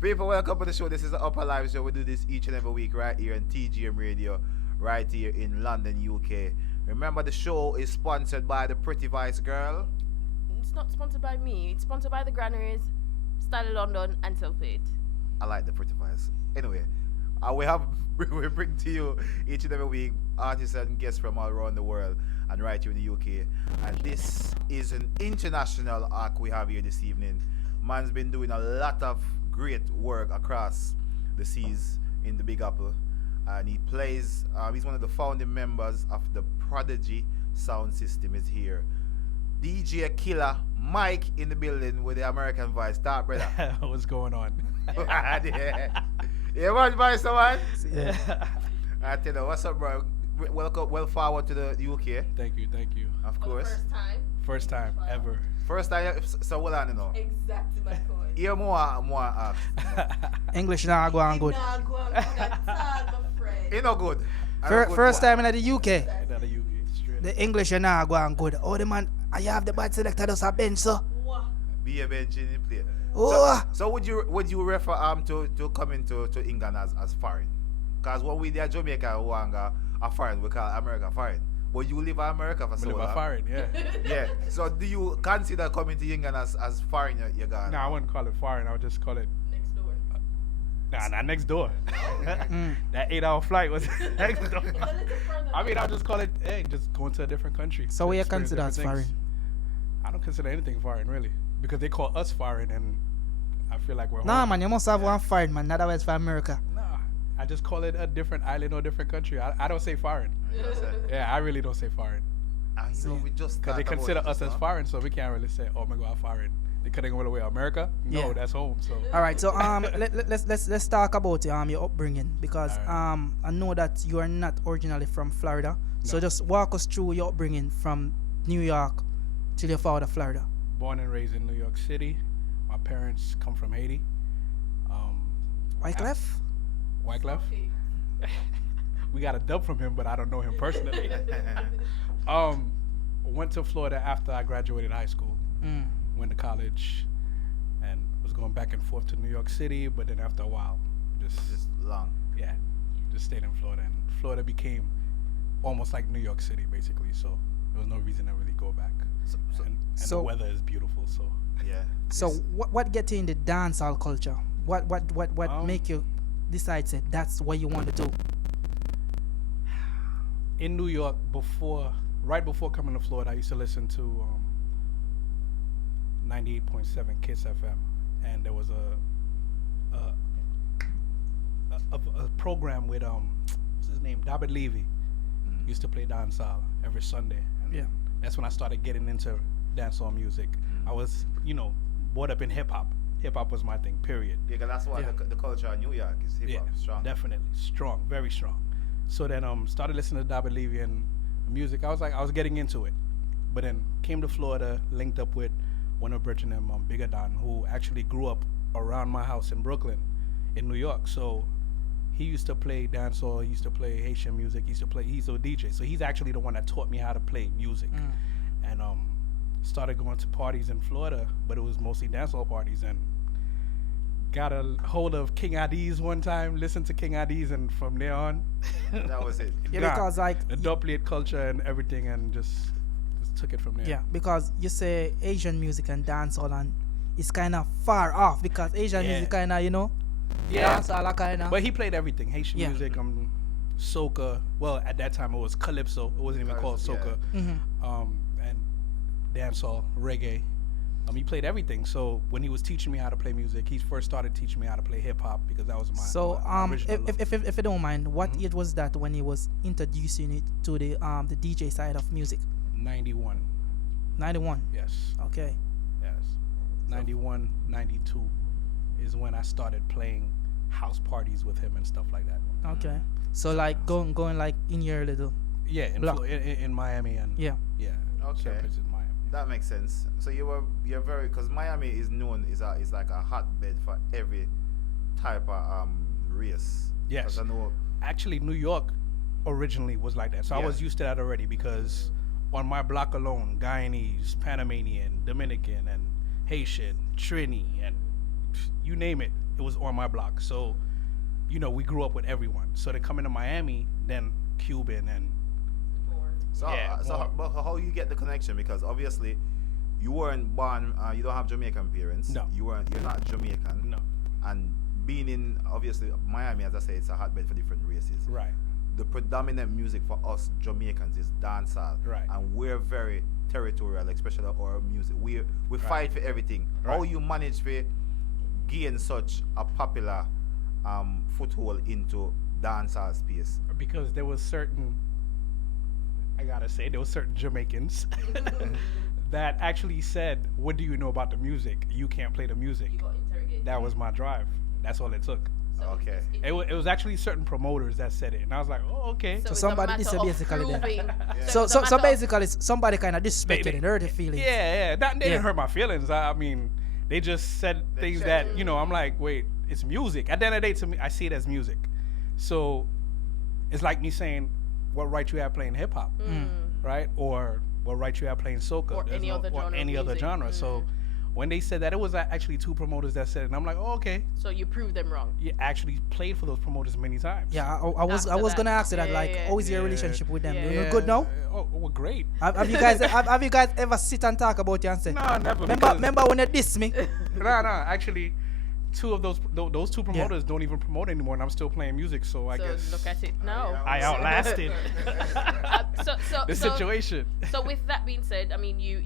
People, welcome to the show. This is the Upper Live Show. We do this each and every week right here on TGM Radio, right here in London, UK. Remember, the show is sponsored by the Pretty Vice Girl. It's not sponsored by me. It's sponsored by the Granaries, Style of London, and Self-Aid. I like the Pretty Vice. Anyway, we bring to you each and every week artists and guests from all around the world and right here in the UK. And this is an international act we have here this evening. Man's been doing a lot of great work across the seas in the Big Apple, and he plays. He's one of the founding members of the Prodigy Sound System. Is here, DJ Killa Mike in the building with the American voice. Start, brother. What's going on? Yeah, man, voice, man. Yeah. I tell you, what's up, bro? Welcome, well forward to the UK. Thank you. Of course. First time ever. First time, so what I know. Exactly my point. Here more ask. English now go on good. You know good. First time in the UK. Out of UK, straight. The English now go on good. Oh the man, I have the bad selector just a bench so. Be a bench in the play. Oh. So would you refer to coming to England as foreign? Because when we there Jamaica who are foreign, we call America foreign. But you live in America for so We live long. foreign, yeah. Yeah. So do you consider coming to England as foreign you got? No, I wouldn't call it foreign. I would just call it. Next door. Nah, not next door. That 8-hour flight was next door. It's a little further. I mean, I'll just call it, hey, just going to a different country. So to what you experience consider as different foreign? things. I don't consider anything foreign, really. Because they call us foreign, and I feel like we're Nah home. man, you must have one foreign man, not always for America. Nah, I just call it a different island or different country. I don't say foreign. Yeah, I really don't say forein. We just Because they consider us as foreign, so we can't really say, oh my God, foreign. They couldn't go away America? No, Yeah. that's home. So Alright, so let's talk about your upbringing because Alright. I know that you are not originally from Florida. So No. just walk us through your upbringing from New York till your father Florida. born and raised in New York City. My parents come from Haiti. Wyclef? Wyclef? We got a dub from him, but I don't know him personally. Went to Florida after I graduated high school. Went to college and was going back and forth to New York City, but then after a while, just long. yeah, just stayed in Florida. And Florida became almost like New York City, basically. So there was no reason to really go back. And So- the weather is beautiful. So Yeah. So what get you in the dancehall culture? What make you decide say that's what you want to do? in New York, right before coming to Florida, I used to listen to 98.7 Kiss FM, and there was a program with what's his name, David Levy. Used to play dancehall every Sunday. And Yeah. that's when I started getting into dancehall music. I was, brought up in hip hop. Hip hop was my thing. Period. Yeah, 'cause that's why Yeah. the culture in New York is hip hop strong. Definitely strong, very strong. So then started listening to David Levy and music. I was getting into it, but then came to Florida, linked up with one of Bridget and Bigger Don, who actually grew up around my house in Brooklyn, in New York. So he used to play dancehall. He used to play Haitian music. He's a DJ. So he's actually the one that taught me how to play music, and started going to parties in Florida, but it was mostly dancehall parties and. Got a hold of King Addies one time, listened to King Addies, and from there on, That was it. Yeah, Nah, because like the dubplate culture and everything, and just took it from there. yeah, because you say Asian music and dancehall and it's kind of far off because Asian Yeah. music kind of Yeah. dancehall kind of. But he played everything: Haitian Yeah. music, soca. Well, at that time it was calypso. It wasn't even called Calypso, soca. And dancehall, reggae. He played everything. So when he was teaching me how to play music, he first started teaching me how to play hip hop because that was my So my original love. if you don't mind, what age was that when he was introducing it to the DJ side of music? 91. 91. Yes. Okay. Yes. 91, 92 is when I started playing house parties with him and stuff like that. Okay. So like going like in your little Yeah, Block. in Miami and yeah. Okay. certain places in Miami. That makes sense. So you're very, because Miami is known is like a hotbed for every type of race. Yes. 'Cause I know. Actually, New York originally was like that, so I Yeah. was used to that already because on my block alone, Guyanese, Panamanian, Dominican, and Haitian, Trini, and you name it, it was on my block. So, we grew up with everyone. So then coming to Miami, then Cuban and So, Yeah, more. but how you get the connection? Because obviously, you weren't born. You don't have Jamaican parents. No. You're not Jamaican. no, And being in obviously Miami, as I say, it's a hotbed for different races. right, The predominant music for us Jamaicans is dancehall. Right. And we're very territorial, especially our music. We fight for everything. How Right. you manage to gain such a popular foothold into dancehall space? because there was certain, I gotta say, there were certain Jamaicans that actually said, "What do you know about the music? You can't play the music." You got interrogated. That was my drive. That's all it took. So Okay. It was actually certain promoters that said it, and I was like, "Oh, okay." So So it's somebody a matter this is of basically then. proving- So it's a matter of- basically somebody kind of disrespected and hurt the feelings. Yeah, that they Yeah. didn't hurt my feelings. I mean, they just said things that I'm like, wait, it's music. At the end of the day, to me, I see it as music. So it's like me saying, what right you have playing hip hop, right? Or what right you have playing soca, Or There's any other genre of any other music. genre. So when they said that, it was actually two promoters that said it, and I'm like, oh, okay. So you proved them wrong. You actually played for those promoters many times. Yeah, I was After that. gonna ask you that, Yeah, like, yeah. how is your Yeah. relationship with them? Yeah. You good now? Oh, well, great. Have you guys have you guys ever sit and talk about you and say, No, never. remember when you diss me? No. Actually, two of those two promoters don't even promote anymore, and I'm still playing music. So I So guess look at it now. I outlasted So the situation. So with that being said, I mean, you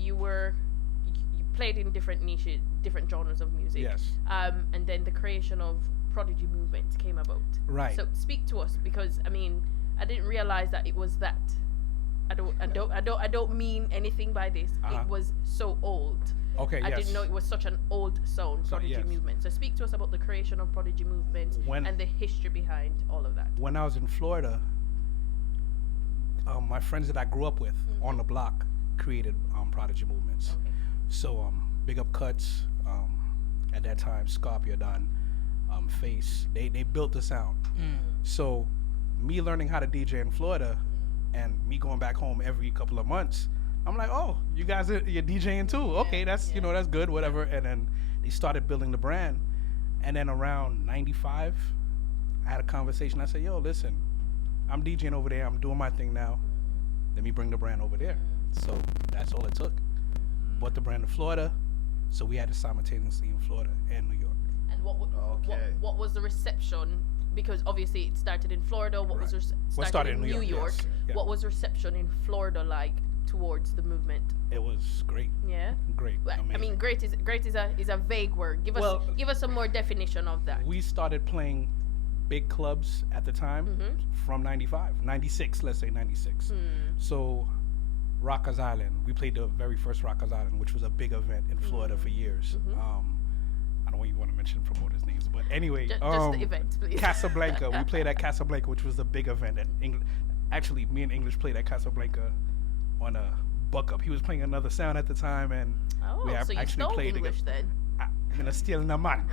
played in different niches, different genres of music. Yes. And then the creation of Prodigy Movements came about. Right. So speak to us, because I mean, I didn't realize that it was that. I don't mean anything by this. Uh-huh. It was so old. Okay. I yes. didn't know it was such an old sound, So, Prodigy yes. Movement. So speak to us about the creation of Prodigy Movements When- and the history behind all of that. When I was in Florida, my friends that I grew up with on the block created Prodigy Movements. Okay. So Big Up Cuts, at that time, Scorpio Don, Face, they built the sound. So me learning how to DJ in Florida and me going back home every couple of months, I'm like, oh, you guys you're DJing too. Okay, that's that's good, whatever. And then they started building the brand. And then around 95, I had a conversation. I said, yo, listen, I'm DJing over there. I'm doing my thing now. Let me bring the brand over there. So that's all it took. Brought the brand to Florida. So we had it simultaneously in Florida and New York. And what was the reception? Because obviously it started in Florida. What was What started in New York? yes. Yeah. What was reception in Florida like towards the movement? It was great. Yeah. Great. Well, I amazing. mean, great is a vague word. Give us some more definition of that. We started playing big clubs at the time from 95, 96, let's say 96. So Rockers Island, we played the very first Rockers Island, which was a big event in Florida for years. I don't even want to mention promoters' names, but anyway. Just the event, please. Casablanca, we played at Casablanca, which was a big event. Actually, me and English played at Casablanca on a buck up. He was playing another sound at the time, and Oh, we have so you actually stole played English together. then? I'm gonna steal in a man.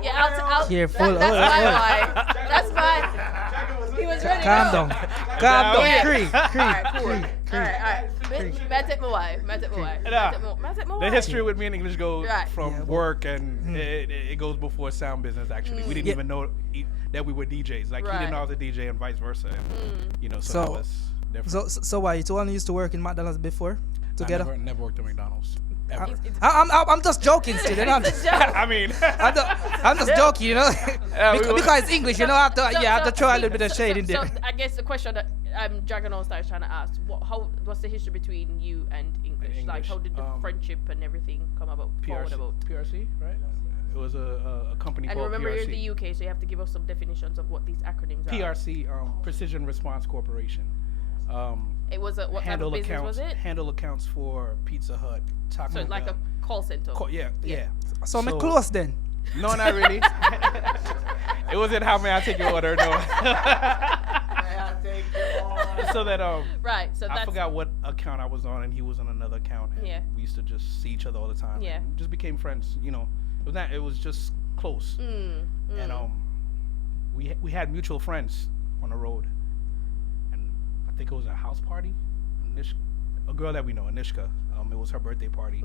Yeah, I'll Careful. that's Oi, my oi. lie. That's fine. He was ready. Calm to go. down. Calm down. Yeah. Cree. Alright, cool. Alright. Man, take my wife. Man, take my wife. Nah. Man, take my The wife. history with me and English goes Right. from Yeah, work, and it goes before sound business. Actually, we didn't Yeah. even know that we were DJs. Like he Right. didn't know I was a DJ, and vice versa. And, so So- that was different. So why you two only used to work in McDonald's before together? I never worked at McDonald's. Ever. I'm just joking, still. You know? It's a joke. I mean, I'm just joking, you know. we were- because it's English, you know. I have to throw a little bit of shade in there. So I guess the question that Dragon All Star is trying to ask: what's the history between you and English? Like, English, how did the friendship and everything come about? Forward about? PRC, right? It was a company And called remember, you're in PRC. the UK, so you have to give us some definitions of what these acronyms are. PRC, Precision Response Corporation. It was what type of business was it? Handle accounts for Pizza Hut, Taco So like a Bell. call center. Yeah. So me close then. No, not really. It wasn't how may I take your order, no. So that Right. So I that's forgot what account I was on, and he was on another account, and Yeah. we used to just see each other all the time. Yeah. and just became friends. It was just close, and we had mutual friends on the road, and I think it was a house party. A girl that we know, Anishka. It was her birthday party,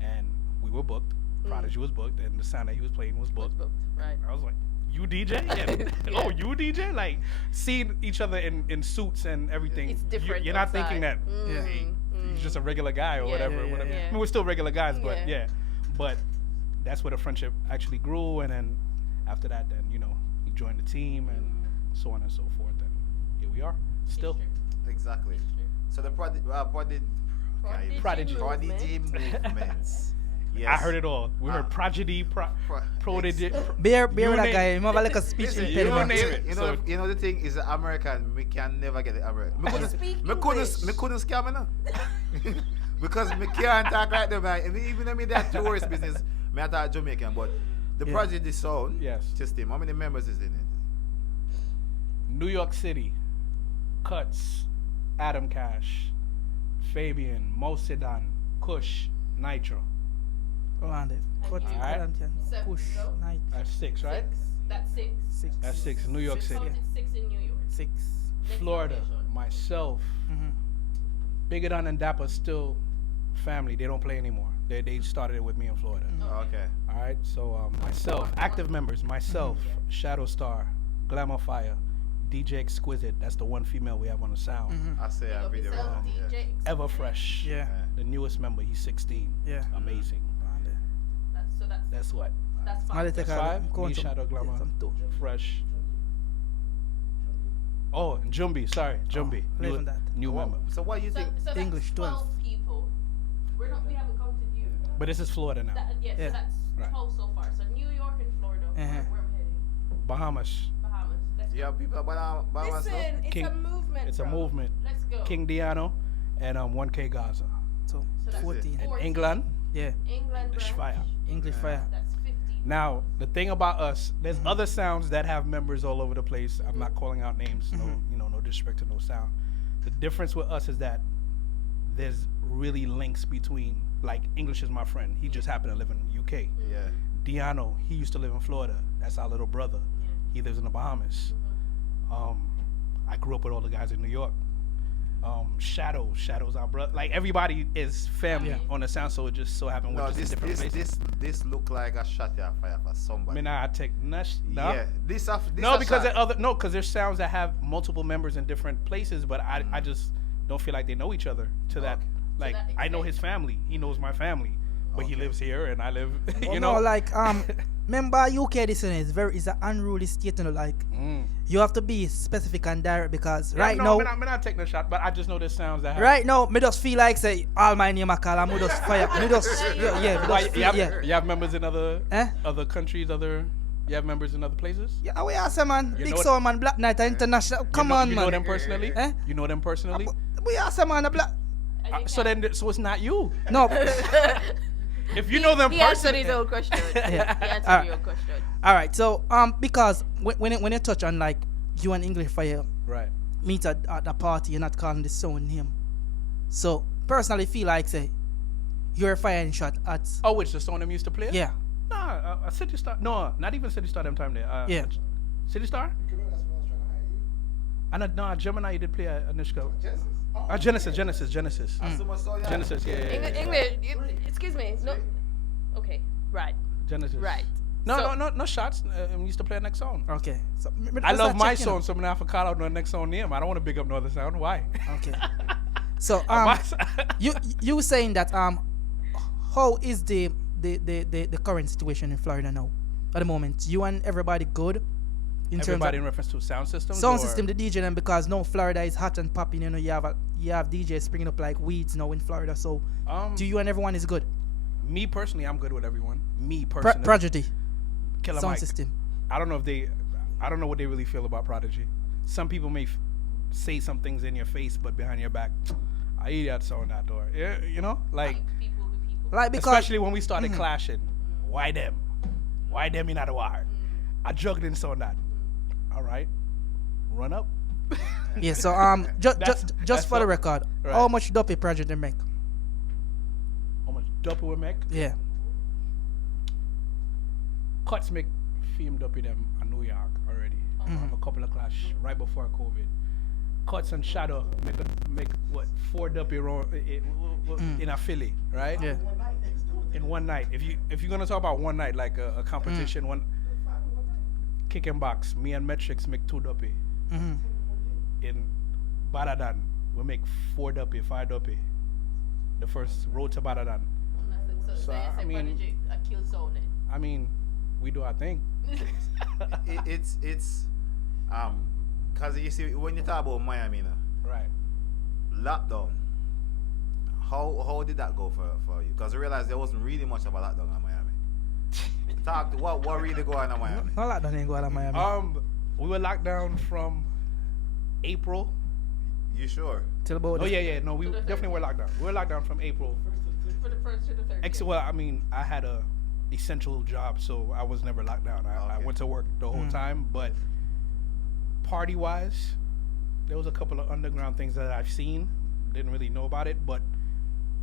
and we were booked. Prodigy was booked, and the sound that he was playing was Was booked. booked, right? I was like, you DJ? Yeah. Oh, you DJ? Like, seeing each other in suits and everything. It's different. You're not thinking that Yeah. he's just a regular guy or Yeah, whatever. yeah, whatever. yeah. I mean, we're still regular guys, but Yeah. yeah. But that's where the friendship actually grew, and then after that, then he joined the team and so on and so forth, and here we are, still. Exactly. So the Prodigy Prodigy movements. Yes. I heard it all. We heard Prodigy, Prodigy. Bear You with that name- guy. Him have a like a speech Listen, impediment. name it. You know the thing is the American, we can never get the American. Me couldn't scam enough. Because me can't talk right now, man. And even though me that tourist business, me I talk Jamaican, but the Yeah. Prodigy Sound Yes. system, how many members is in it? New York City, Cuts, Adam Cash, Fabian, Mo Sedan, Kush, Nitro. Go on there. Cut you. Alright. Adam can Seven, push no? night. That's 6, right? That's 6. That's 6. New York City. Counted 6 in New York. 6. Next Florida, location. myself, Mm-hmm. Bigger Don and Dapper still family. They don't play anymore. They started it with me in Florida. Okay. All right, so myself, active members, myself, Shadow Star, Glamour Fire, DJ Exquisite. That's the one female we have on the sound. Mm-hmm. I say Big I up video yourself, wrong. DJ. Yeah. Ever Fresh, Yeah. the newest member. He's 16. Yeah. Amazing. Go on there. That's what. That's I'll 5. take That's a- 5. go on Me, some- Shadow, Glamour, some two. Fresh. Oh, Jumbi. Sorry, Jumbi. leave New, on that. new member. So what you So, think? so that's English 12 people. We haven't counted you. But this is Florida now. Yeah, Yeah. so that's Right. 12 so far. So New York and Florida. Uh-huh. Where we heading? Bahamas. Bahamas. Let's Yeah, go. people Bahamas stuff. Listen, it's King- a movement. It's a bro. movement. Let's go. King Diano and 1K Gaza. So So that's 14. And 14. England, Yeah. England English branch. Fire. English fire. That's 15. Now, the thing about us, there's other sounds that have members all over the place. I'm not calling out names, no disrespect to no sound. The difference with us is that there's really links between, like, English is my friend. He just happened to live in UK. Yeah. Diano, he used to live in Florida. That's our little brother. Yeah. He lives in the Bahamas. I grew up with all the guys in New York. Shadow's our brother. Like, everybody is family Yeah. on the sound, so it just so happened we're No, just in this different places. this look like a shot at fire for somebody. I mean, I take nush. No? Yeah. This No, a because shot. because there's sounds that have multiple members in different places, but I just don't feel like they know each other to that. Okay. Like, that I know extent. his family, he knows my family, but he Okay. lives here and I live. Well, you know, no, like remember UK this is it's an unruly state, like you have to be specific and direct because right now I'm not taking a shot, but I just know there's sounds that have. right now me just feel like say all my name I call me just fire me just yeah me Why, just you, feel, have, you have members in other Eh? other countries, you have members in other places. Yeah, we are say man, You Big know- Soul man, Black Knight International. Come you know, on, you man. know them personally. Eh? You know them personally. We are say man, a Black. So it's not you. No. If you know them He answered personally, his own question. Yeah. He answered Alright. your question. All right, so because when you touch on like you and English Fire right? meet at a party, you're not calling the sound name. So personally, feel like say you're firing shot at Oh, which the song them used to play? yeah. Nah, City Star. No, not even City Star. Them time there. Yeah. City Star. And no, Gemini. You did play Anishka. Genesis. Genesis. Genesis. Yeah. English, excuse me. No. Okay. Right. Genesis. Right. No, So- no shots. We used to play the next song. Okay. So I love my song, so I'm gonna have to call out the next song name. I don't want to big up no other sound. Why? Okay. So My- you saying that how is the current situation in Florida now at the moment? You and everybody good in Everybody in terms reference to sound systems. of sound or- system, the DJ them because now Florida is hot and popping. You know you have DJs springing up like weeds now in Florida. So do you and everyone is good? Me personally, I'm good with everyone. Me personally. Prodigy Killa sound Mike. system. I don't know what they really feel about Prodigy. Some people may say some things in your face, but behind your back, I eat that sound that door. Yeah, you know, like People to people. Like because especially when we started clashing. Why them? Why them in the war? I jugged in sound that. All right, run up. yeah. So That's just for the all- record, right. how much Duppy Project they make? How much dope we make? Yeah. Cuts make filmed up in them in New York already. Have a couple of clash right before COVID. Cuts and Shadow make what 4 duppy in a Philly, right? Yeah. in one night. If you're gonna talk about one night, like a competition, one kick and box, me and Metrics make 2 duppy. Mm-hmm. In Badadan, we make 4 duppy, 5 duppy. The first road to Badadan. So, I mean- I mean, we do our thing. It's cause you see when you talk about Miami now, Right. lockdown. How did that go for you? Because I realized there wasn't really much of a lockdown in Miami. Talk to what really going on in Miami? No like that ain't go out of Miami. We were locked down from April. You sure? Till about Oh the- yeah. No, we definitely were locked down. We were locked down from April. For the first to the third. Well, I mean, I had a essential job, so I was never locked down. I Okay. went to work the whole time, but party-wise, there was a couple of underground things that I've seen. Didn't really know about it, but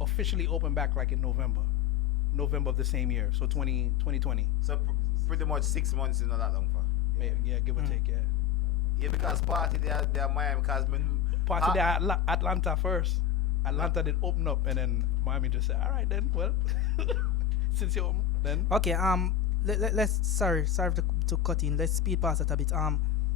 officially opened back like in November of the same year, so 2020. So pretty much 6 months in the lockdown for. Maybe, yeah, give or take, yeah. Yeah, because party they're Miami because Party there Atlanta first. Atlanta did open up, and then Miami just said, "All right, then. Well, since you're open, then." Okay, let's sorry to cut in. Let's speed past that a bit.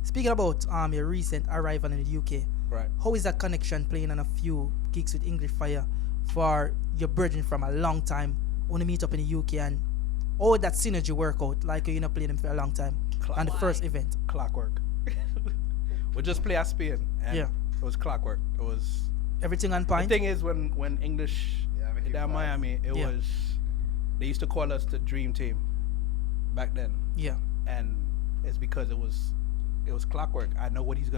Speaking about your recent arrival in the UK, Right. how is that connection playing on a few gigs with English Fire for your brethren from a long time? Want to meet up in the UK and all that synergy work out like you know playing them for a long time on the first event. Clockwork. We just play at Spain, and Yeah. it was clockwork. It was. Everything on The point. thing is, when English Yeah, make it down fast. Miami, it Yeah. was. They used to call us the Dream Team. Back then, Yeah. and it's because it was clockwork. I know what he's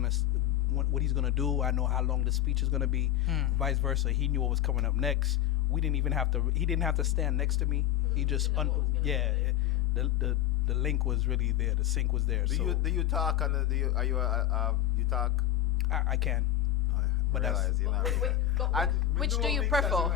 gonna do. I know how long the speech is gonna be. Vice versa, he knew what was coming up next. We didn't even have to. He didn't have to stand next to me. He just the link was really there. The sync was there. So Do you talk and you talk? I can. But that's- Realize you're not really- Which we do a you mix prefer? as well.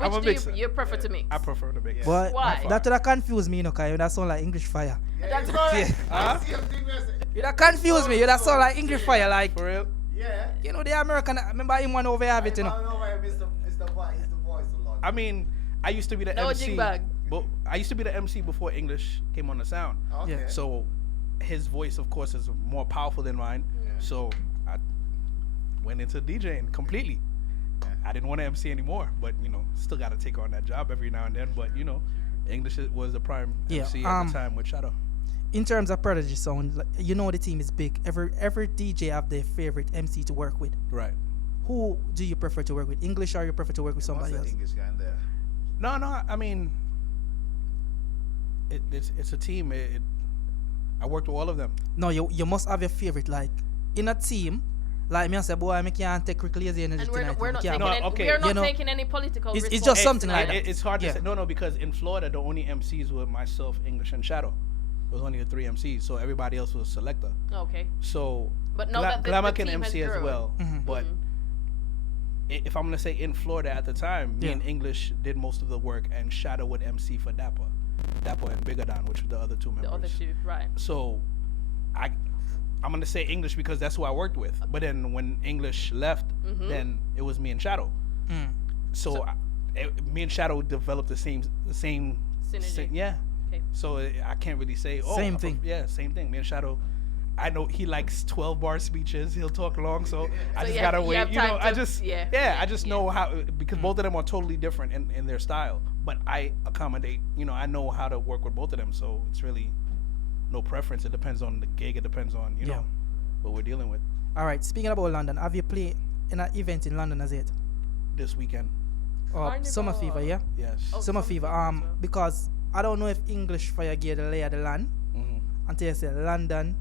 I'm a Which do mixer. you prefer to mix? I prefer the mix. Yeah. But Why? that would confuse me, you know, cause that sound like English Fire. Yeah, That's it's right. right. Huh? Same thing we say. You that confuse me. You that sound like English Fire, like For real. Yeah. you know the American. Remember him one over have it, you know. I don't know why Mr. Voice, he's the voice of London. I mean, I used to be the No MC. jig bag. But I used to be the MC before English came on the sound. Okay. Yeah. So his voice, of course, is more powerful than mine. Yeah. So I went into DJing completely. Yeah. I didn't want to MC anymore, but still got to take on that job every now and then. But English was the prime Yeah, MC at the time with Shadow. In terms of Prodigy Sound, like, you know the team is big. Every DJ have their favorite MC to work with. Right. Who do you prefer to work with? English or you prefer to work with somebody What's else? the English guy in there? No. I mean, it's a team. I worked with all of them. No, you must have your favorite. Like in a team, like me, I say, boy, I can't take quick lazy energy And tonight. we're not Me can't. taking No, any, okay. we're not You know, taking any political it's response just something like tonight. that. It's hard Yeah. to say. No, because in Florida, the only MCs were myself, English, and Shadow. It was only the 3 MCs, so everybody else was selector. Okay. So But now that the Glamour can team has MC as grown. well. Mhm. But if I'm gonna say in Florida at the time, me Yeah. and English did most of the work, and Shadow would MC for Dapper and Bigger Dan, which were the other two members. The other two, right. So I'm gonna say English because that's who I worked with. But then when English left, then it was me and Shadow. Mm. So, me and Shadow developed the same Synergy. yeah. Okay. So I can't really say Same thing. Yeah, same thing. Me and Shadow. I know he likes 12-bar speeches. He'll talk long, so I So just you gotta have- you wait. have You know, time I to- just yeah, I just know how because both of them are totally different in their style. But I accommodate. I know how to work with both of them, so it's really no preference. It depends on the gig. It depends on Yeah. what we're dealing with All right. Speaking about London, have you played in an event in London as yet? this weekend. Summer Carnival. Fever, yeah. Yes. Oh, Summer Summer Fever. Fever as well. Because I don't know if English Fire gave the lay of the land hmm until you say London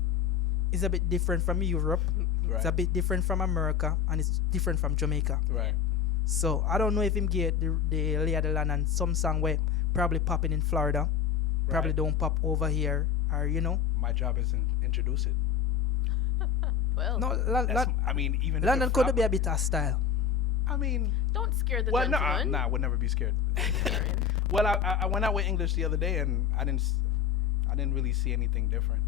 is a bit different from Europe. It's a Right. bit different from America, and it's different from Jamaica. Right. So I don't know if him get the lay of the land and some song where probably popping in Florida, probably Right. don't pop over here, or My job is introduce it. Well, No, I mean, even if London it could flop- be a bit of style. I mean, don't scare the well, no, gentleman. I would never be scared. Karen. Well, I went out with English the other day, and I didn't really see anything different.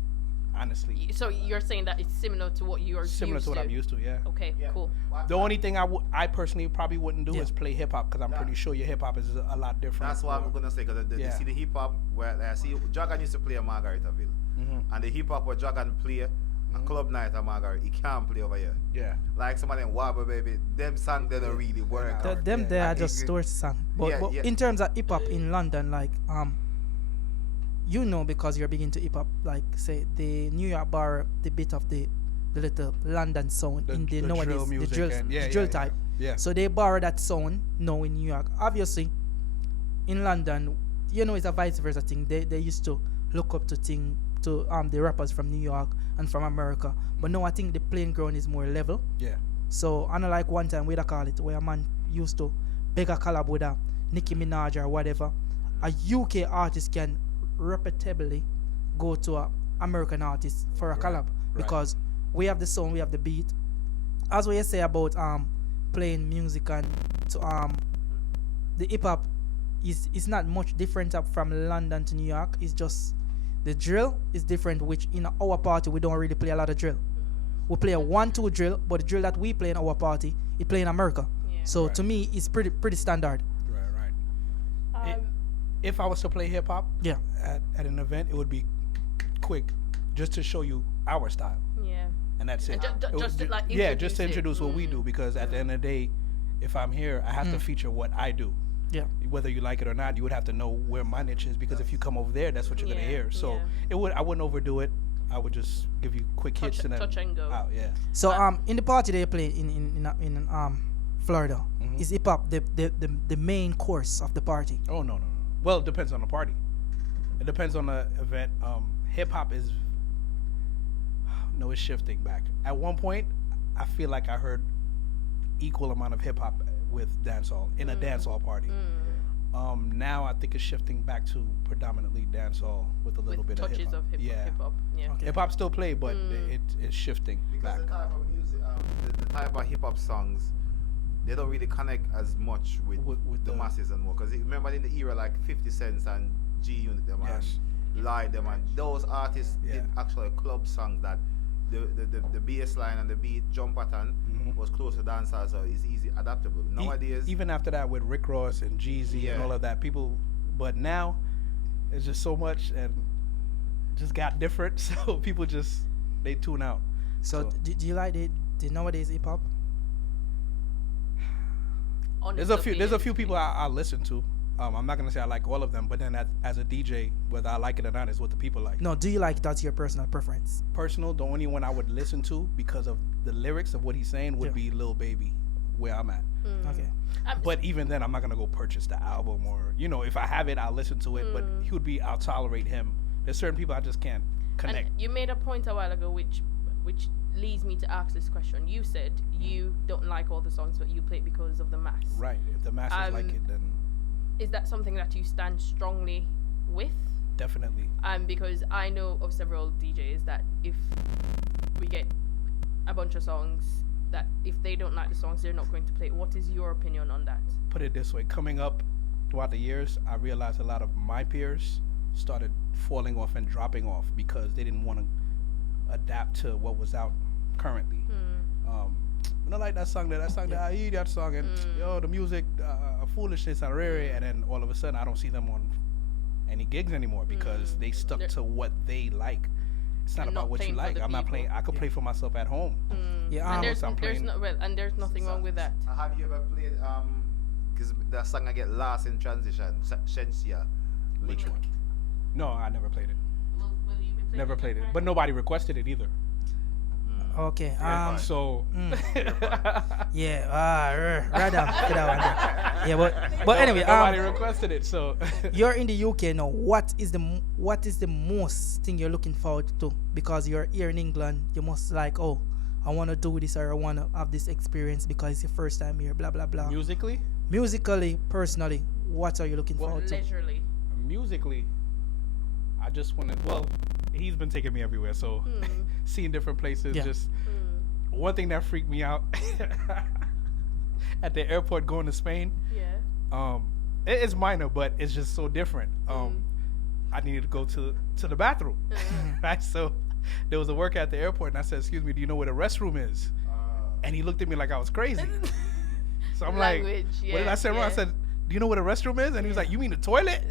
honestly. So you're saying that it's similar to what you're Similar used to what I'm used to, yeah. Okay, Yeah. cool. The only thing I personally probably wouldn't do Yeah. is play hip hop because I'm That- pretty sure your hip hop is a lot different. That's what I'm gonna say because you Yeah. see the hip hop where I see Dragon used to play at Margaritaville, and the hip hop where Dragon play a club night at Margaret, he can't play over here. Yeah. Like some of them Wabba Baby, them songs they don't really work. They're out. not. Them Yeah. they I are just agree. story song. But, Yeah, but yeah. in terms of hip hop in London, like you know, because you're big into hip hop, like say the New York bar, the bit of the little London sound in the nowadays drill music the drill, and- the yeah, drill yeah, type. Yeah. So they borrow that sound now in New York. Obviously, in London, you know, it's a vice versa thing. They used to look up to the rappers from New York and from America. But now I think the playing ground is more level. Yeah. So unlike one time we call it where a man used to beg a collab with a Nicki Minaj or whatever, a UK artist can repeatably go to a American artist for a Right, collab right. because we have the song, we have the beat. As what you say about playing music and to the hip hop is not much different up from London to New York. It's just the drill is different, which in our party we don't really play a lot of drill. We play a 1-2 drill, but the drill that we play in our party, it play in America. Yeah. So Right. to me, it's pretty standard. Right. Right. Um, If I was to play hip hop Yeah. at an event, it would be quick, just to show you our style, yeah. and that's it. And It would just to, like, yeah, just introduce to it. introduce what we do, Mm. because at the end of the day, if I'm here, I have to feature what I do. Yeah. Whether you like it or not, you would have to know where my niche is, because if you come over there, that's what you're gonna Yeah, hear. So yeah. I wouldn't overdo it. I would just give you quick hits and then touch and go. out. Yeah. So in the party they play in Florida, Mhm. is hip hop the main course of the party? Oh no. Well, it depends on the party. It depends on the event. Hip hop is it's shifting back. At one point, I feel like I heard equal amount of hip hop with dancehall in a dancehall party. Now I think it's shifting back to predominantly dancehall with a little With bit of touches hip hop. of hip Yeah, hop. Yeah. Okay. hip hop still play, but it's shifting Because back. the type of music, the type of hip hop songs, they don't really connect as much with the masses and more. Because remember in the era like 50 Cents and G Unit them Yes. and Light them and those artists Yeah. did actually club songs that the bass line and the beat jump pattern Mhm. was close to dancehall, so it's easy adaptable. Nowadays, Even after that with Rick Ross and Jeezy and Yeah. all of that, but now it's just so much and just got different, so people they tune out. So do you like the nowadays hip hop? There's a few people I listen to. I'm not gonna say I like all of them, but then as a DJ, whether I like it or not is what the people like. No, do you like that's your personal preference? Personal, the only one I would listen to because of the lyrics of what he's saying would Yeah. be Lil Baby, where I'm at. Okay. But even then, I'm not gonna go purchase the album, or if I have it, I'll listen to it. But I'll tolerate him. There's certain people I just can't connect. And you made a point a while ago, which leads me to ask this question. You said you don't like all the songs, but you play it because of the mass. Right. If the masses like it, then Is that something that you stand strongly with? definitely. Because I know of several DJs that if we get a bunch of songs, that if they don't like the songs, they're not going to play it. What is your opinion on that? Put it this way: coming up throughout the years, I realized a lot of my peers started falling off and dropping off because they didn't want to adapt to what was out currently. I don't like that song. That I hear that song, and the music, foolishness and rare, and then all of a sudden I don't see them on any gigs anymore because they stuck to what they like. It's not And about not what you playing for like. the I'm not people. playing. I could play for myself at home. Yeah, And there's, I'm there's playing- and there's nothing wrong with that. Have you ever played because that song I get lost in transition, Shensia? Which one? No, I never played it. Will you be playing Never it played it. right But now? nobody requested it either. Okay. Yeah, So Yeah. Rather for that one. There. Yeah, but anyway, nobody requested it. So you're in the UK now. What is the most thing you're looking forward to? Because you're here in England, you must like, oh, I want to do this or I want to have this experience because it's your first time here. Blah blah blah. musically, Musically, personally, what are you looking forward to? Leisurely. I just want to. Well, he's been taking me everywhere, so seeing different places. Yeah. Just one thing that freaked me out at the airport going to Spain. Yeah. It's minor, but it's just so different. I needed to go to the bathroom, right? So there was a worker at the airport, and I said, "Excuse me, do you know where the restroom is?" And he looked at me like I was crazy. So I'm Language, like, "What did I say wrong?" I said, "Do you know where the restroom is?" And he was like, "You mean the toilet?"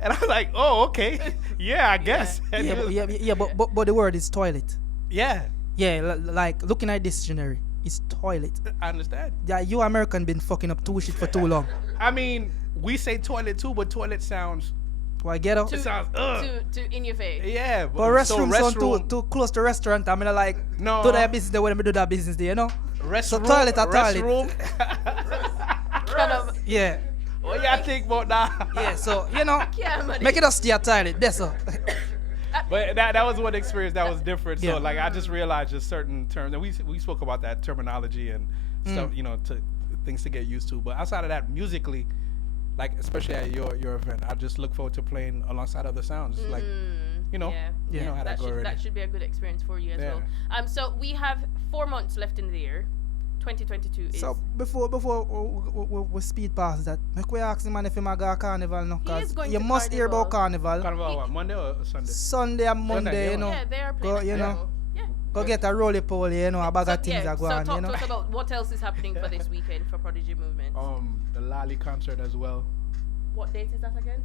And I was like, "Oh, okay, yeah, I guess." And he was- but the word is toilet. yeah, Yeah, like looking at this dictionary, it's toilet. I understand. Yeah, you American been fucking up too shit for too long. I mean, we say toilet too, but toilet sounds Why get up? it sounds ugh. to in your face. Yeah, But restroom sound too close to restaurant. I mean, like, No. do that business the way me do that business there, you know? restroom, So toilet a toilet. restroom. Kind of. Yeah. What y'all think about that? Yeah, so, you know, Yeah, man. make it us stay a toilet. That's all. But that was one experience that was different. Yeah. So like I just realized just certain terms, and we spoke about that terminology and stuff, you know, to things to get used to. But outside of that, musically, like especially at your event, I just look forward to playing alongside other sounds. Like you know, you know how that go already. That should be a good experience for you as well. So we have 4 months left in the year. 2022 is. So before we speed past that, make we ask the man if he might go carnival now, He cause is going you to must hear about carnival. Carnival what, Monday or Sunday? Sunday and Monday, yeah. you know. Yeah, they are Go, playing. you at know. Carnival. Yeah. Go get a roly poly, you know, a bag of things are so going on, talk you know. to us about what else is happening for this weekend for Prodigy Movements. The Lali concert as well. What date is that again?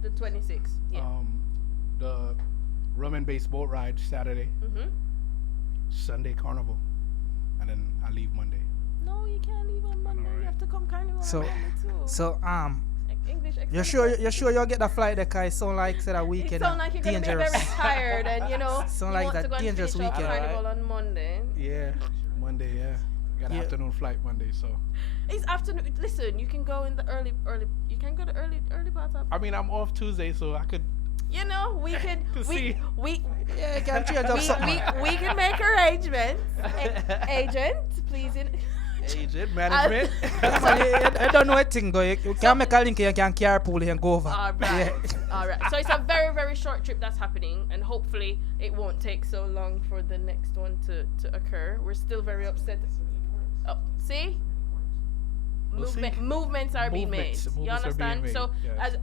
The 26th. Yeah. The rum and bass boat ride Saturday, Sunday carnival, and then I leave Monday. No, you can't leave on Monday. You have to come carnival So- on Monday too. So English. you sure you'll get the flight there, cause it sound like said a It weekend sounds like you're gonna be dangerous. very tired, and you know, Sound you like want that to go and dangerous finish off weekend. carnival on Monday. Yeah, Monday. Yeah, got an Yeah. afternoon flight Monday, so. It's afternoon. Listen, you can go in the early. You can go the early part of. I mean, I'm off Tuesday, so I could. You know, we can. To we see. we. Yeah, you can change up something. We can make arrangements. Agent, please. Agent management. I don't know what thing go. You can make a link, you can carpool and go over. All right. All right. So it's a very, very short trip that's happening, and hopefully it won't take so long for the next one to occur. We're still very upset. Oh, see? We'll see. Movements are being made. Movements You are being understand? made, So yes. as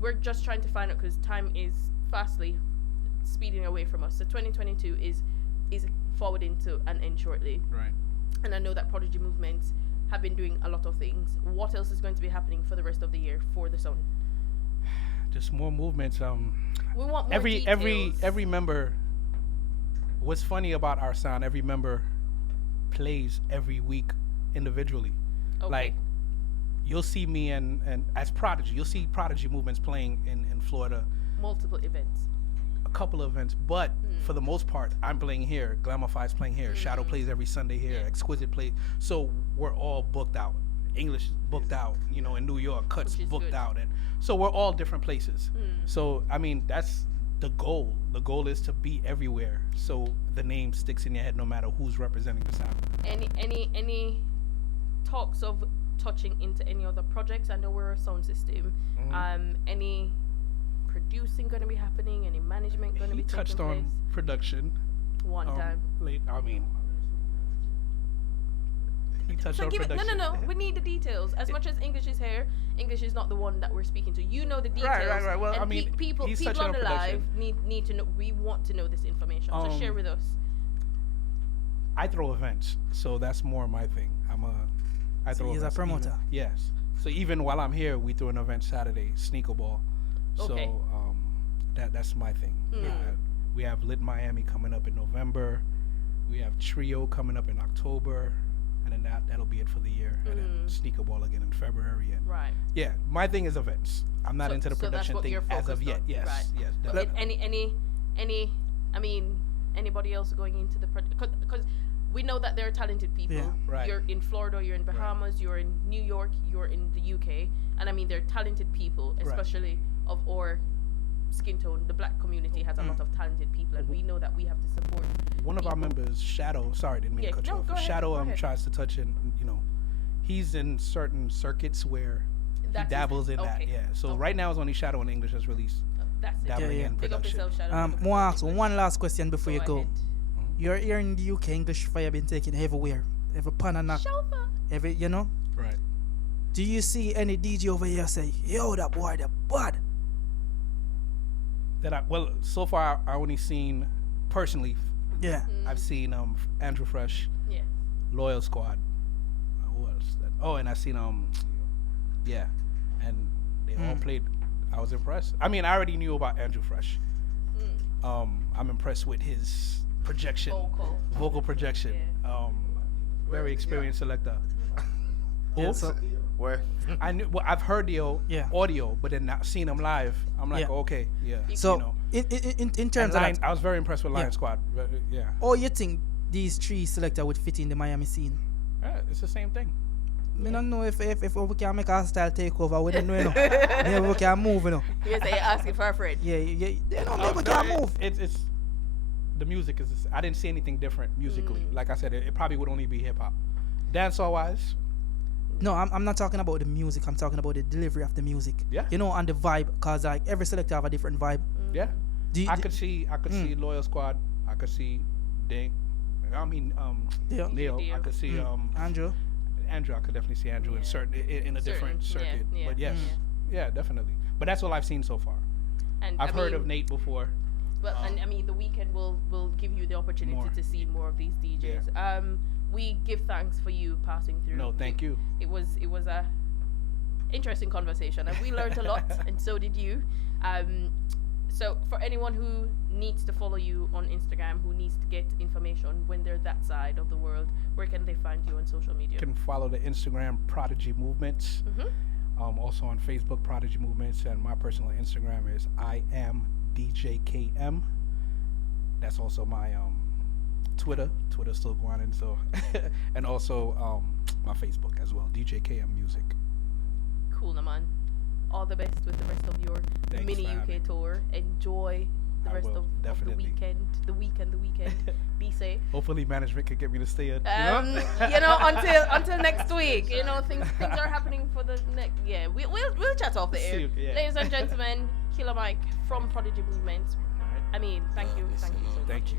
we're just trying to find out because time is fastly speeding away from us. So 2022 is forwarding to an end shortly. Right. And I know that Prodigy Movements have been doing a lot of things. What else is going to be happening for the rest of the year for the Sun? Just more movements. We want more Every details. member. What's funny about our sound? Every member plays every week individually. Okay. Like you'll see me and as Prodigy, you'll see Prodigy Movements playing in Florida. multiple events. A couple of events, but for the most part, I'm playing here. Glamify's playing here. Shadow plays every Sunday here. Yeah. Exquisite plays. So we're all booked out. English is booked out. You know, in New York, Cuts Which is booked good. out, and so we're all different places. So I mean, that's the goal. The goal is to be everywhere, so the name sticks in your head no matter who's representing the sound. Any talks of touching into any other projects? I know we're a sound system. Any producing going to be happening? Any management going to He be touched taking on place? production. One time. Late. I mean, he touched So on give it. production. No. We need the details. As much as English is here, English is not the one that we're speaking to. You know the details. Right. Well, and I mean, people he's people touching on on the live production. need to know. We want to know this information. So share with us. I throw events, so that's more my thing. I So throw he's a events. promoter. Yes. So even while I'm here, we throw an event Saturday, Sneaker Ball. Okay. So that's my thing. We have Lit Miami coming up in November. We have Trio coming up in October, and then that'll be it for the year. And then Sneaker Ball again in February. And Right. yeah, my thing is events. I'm not So- into the so that's production what thing you're as of focused yet. on. Yes. Right. Yes. Okay, definitely. I mean, anybody else going into the project? Because we know that there are talented people. Yeah. Right. You're in Florida, you're in Bahamas, you're in New York, you're in the UK, and I mean, they're talented people, especially of our skin tone. The black community has a lot of talented people, and we know that we have to support. One of our members, Shadow. Sorry, didn't mean Yeah, to cut you no, off. go ahead, Shadow go ahead. tries to touch in. You know, he's in certain circuits where That's he dabbles in that. okay. Yeah. So Okay. right now it's only Shadow in English that's released. That's it. dabbling yeah. in Big up production. yourself, Shadow. I want to ask one last question before you Go go. ahead. You're here in the UK, English fire been taken everywhere. Every pan and knock, Chauffeur. every, you know. Right. Do you see any DJ over here say, yo, that boy, the bad? so far I only seen personally. Yeah. I've seen Andrew Fresh, Yeah. Loyal Squad. Who else? Oh, and I seen yeah, and they all played. I was impressed. I mean, I already knew about Andrew Fresh. I'm impressed with his projection, vocal projection. Yeah. Very experienced selector. Yeah, so Where? I knew. Well, I've heard the audio, but then not seen him live. I'm like, okay, yeah. so you know. in terms of that, I was very impressed with Lion Squad. Yeah. oh, you think these three selectors would fit in the Miami scene? Yeah, it's the same thing. I don't know if we can make our style take over. We don't know, you know. Maybe we can move, you know. You say you're asking for a friend. Yeah, you know, maybe we can move. It's the music is. I didn't see anything different musically. Like I said, it probably would only be hip hop. Dancehall wise. No, I'm not talking about the music. I'm talking about the delivery of the music. Yeah. You know, and the vibe, cause like every selector have a different vibe. Yeah. I could see Loyal Squad. I could see Ding. I mean Leo. I could see Andrew. I could definitely see Andrew in a different circuit. But yes. Yeah, definitely. But that's all I've seen so far. And I've heard of Nate before. Well, and I mean, the weekend will give you the opportunity to see more of these DJs. Yeah. We give thanks for you passing through. No, thank you. It was a interesting conversation, and we learned a lot, and so did you. So for anyone who needs to follow you on Instagram, who needs to get information when they're that side of the world, where can they find you on social media? You can follow the Instagram Prodigy Movements. Also on Facebook, Prodigy Movements, and my personal Instagram is I am DJKM. That's also my Twitter. Twitter's still going in, so and also my Facebook as well, DJKM Music. Cool, man. All the best with the rest of your mini UK tour. Enjoy the rest of the weekend. The weekend. Be safe. Hopefully management can get me to stay in. You know, until next week. You know, things are happening for the next. Yeah, we'll chat off the air. Ladies and gentlemen, Killa Mike from Prodigy Movements. I mean, thank you so much. Thank you.